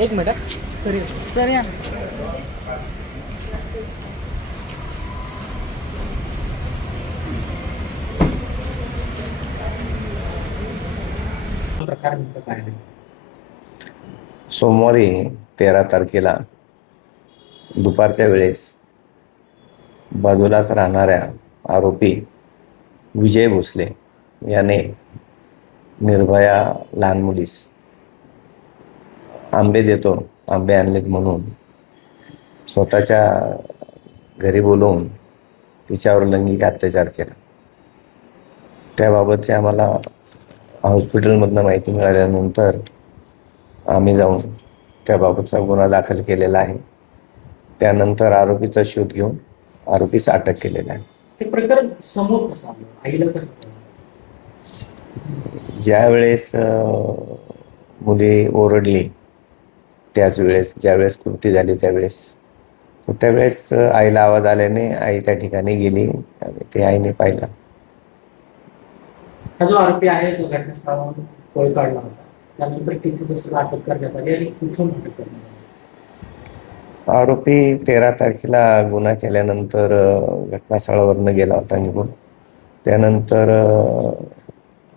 एक minute sir sir या प्रकार नेमकं काय आहे? सोमवारी 13 तारखेला दुपारच्या वेळेस बाजूलाच राहणाऱ्या आरोपी विजय भोसले याने निर्भया लहान मुलीस आंबे देतो, आंबे आणलेत म्हणून स्वतःच्या घरी बोलवून तिच्यावर लैंगिक अत्याचार केला. त्याबाबतची आम्हाला हॉस्पिटलमधनं माहिती मिळाल्यानंतर आम्ही जाऊन त्याबाबतचा गुन्हा दाखल केलेला आहे. त्यानंतर आरोपीचा शोध घेऊन आरोपीस अटक केलेला आहे. ते प्रकरण समोर कसं आलं, आईला कसं कळलं? ज्या वेळेस मुली ओरडली त्याच वेळेस, ज्यावेळेस कृती झाली त्यावेळेस आईला आवाज आल्याने आई त्या ठिकाणी गेली आणि ते आईने पाहिलं. हा जो आरोपी आहे तो घटनास्थळावरून पळ काढला होता, त्यानंतर किती दिवसाला अटक करण्यात आली आणि कुठून अटक करण्यात आली? आरोपी 13 तारखेला गुन्हा केल्यानंतर घटनास्थळावरनं गेला होता निघून. त्यानंतर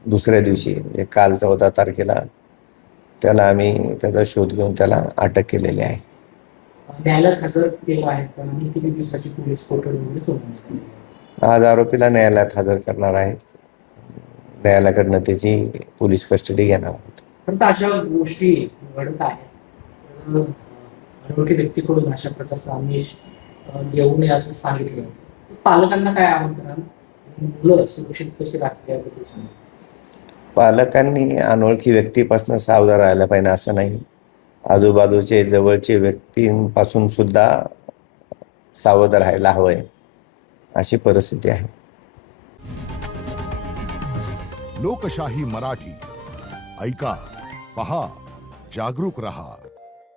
दुसऱ्या दिवशी म्हणजे काल 14 तारखेला त्याला आम्ही त्याचा शोध घेऊन त्याला अटक केलेली आहे. न्यायालयात हजर केलं आहे तर आणि किती दिवसाची पोलीस कोठडीमध्ये सोडण्यात आली? आज आरोपीला न्यायालयात हजर करणार आहेत. न्यायालयाकडनं त्याची पोलीस कस्टडी घेणार आहोत. पण अशा गोष्टी घडत आहेत, अनोळखी व्यक्तीकडून अशा प्रकारचा आमिष देऊ नये असं सांगितलं. पालकांना काय आवाहन कराल? मुलं सुरक्षित कशी राहतील याबद्दल सांगा. पालकांनी अनोळखी व्यक्तीपासून सावधान राहायला पाहिजे असं नाही, आजूबाजूचे जवळचे व्यक्तींपासून सुद्धा सावध राहायला हवंय अशी परिस्थिती आहे. लोकशाही मराठी ऐका, पहा, जागरूक रहा.